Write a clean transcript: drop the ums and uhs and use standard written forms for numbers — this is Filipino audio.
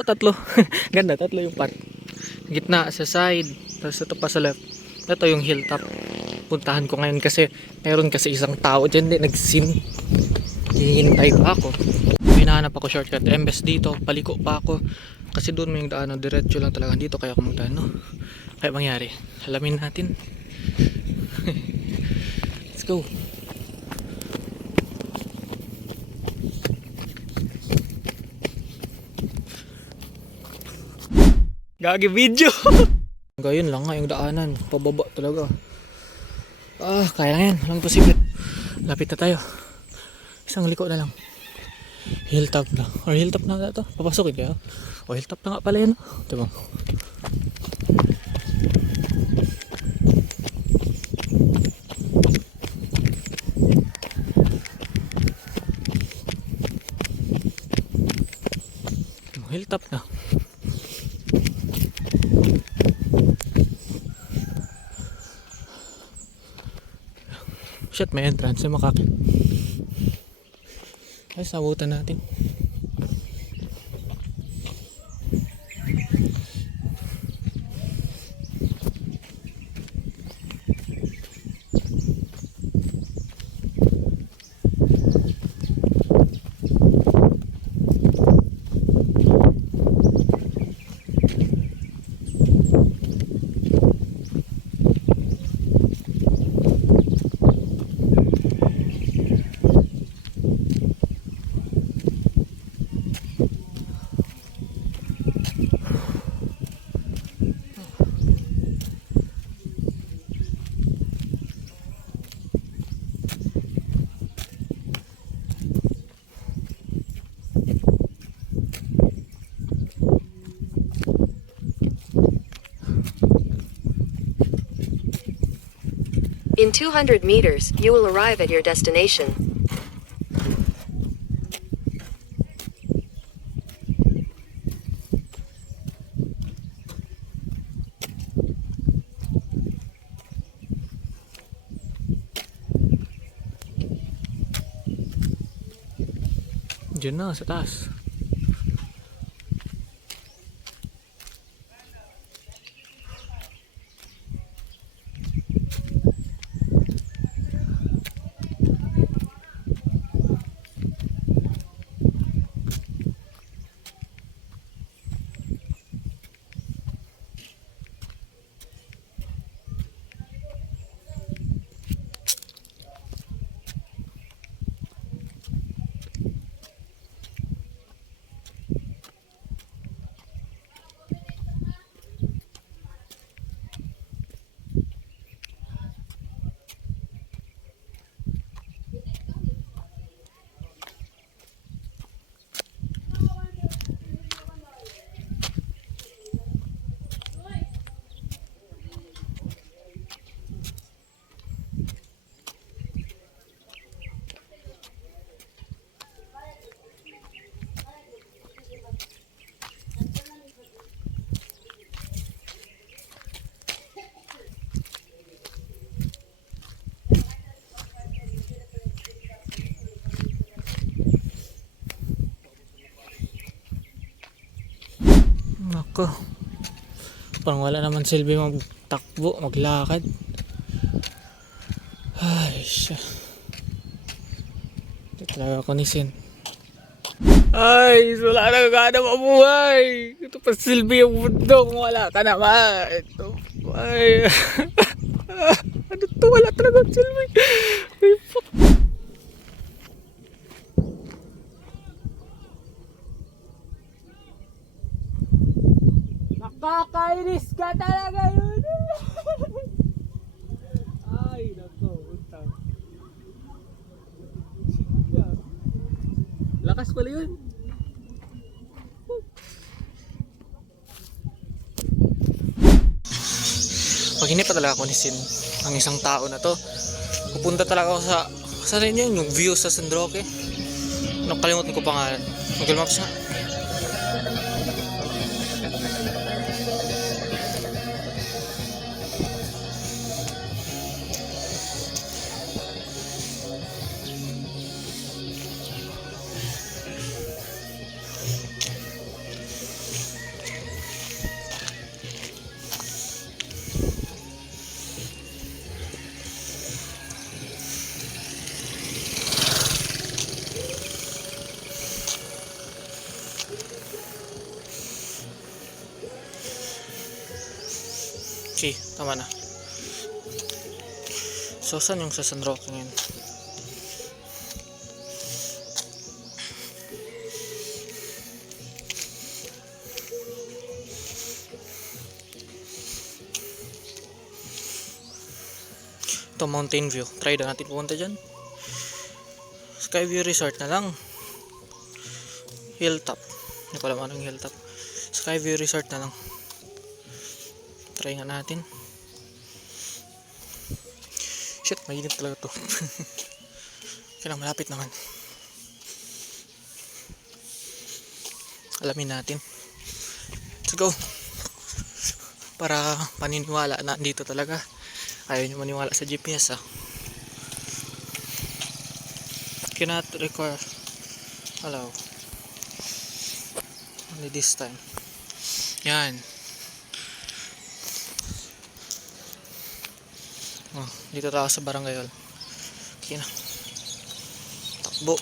Oh, tatlo. Ganda, tatlo yung part. Gitna, sa side, tapos ito pa sa left. Ito yung hilltop. Puntahan ko ngayon kasi meron kasi isang tao dyan din nagsin. Hihintay pa ako. May nahanap ako shortcut. Embes dito, paliko pa ako. Kasi doon may daan, diretso lang talaga dito kaya ako magdaan, no? Kaya mangyari, alamin natin. Let's go. Gagi video. Gayon lang nga yung daanan, pababa talaga. Kaya na yan, walang posible. Lapit na tayo. Isang liko na lang. Hilltop na. Or hilltop na ito. Papasukin kayo. O hilltop na nga pala yan. Diba? Hilltop na. Shit, may entrance na makakit. Ay, sabutan natin. In 200 meters, you will arrive at your destination. Diyan na, sa taas. Nako, parang wala naman silbi magtakbo, maglakad. Ay siya, ito talaga ako nisin. Ay, wala na gana mabuhay. Ito pa silbi yung mundo kung wala ka naman. Ito, ay. Ano to, wala talaga silbi. Ay, fuck. Nakakainis ka talaga yun. Ay, nako, utang. Lakas pala yun. Pag hindi pa talaga ako nisin ang isang tao na to, pupunta talaga ako sa saan yun, yung view sa San Roque. Nakalimutan ko pangalan. Google Maps nga. Okay, tama na. So, saan yung sa San Roque ngayon? Ito, Mountain View. Try na natin pumunta dyan. Skyview Resort na lang. Hilltop. Hindi ko alam anong hilltop. Skyview Resort na lang. Try nga natin. Shit, mainit talaga to. Kailang malapit naman. Alamin natin. Let's go. Para paniniwala na dito talaga. Ayaw nyo maniwala sa GPS ah. Cannot record. Allow. Only this time. Yan. Oh, dito tayo sa barangay hall. Okay na. Takbo.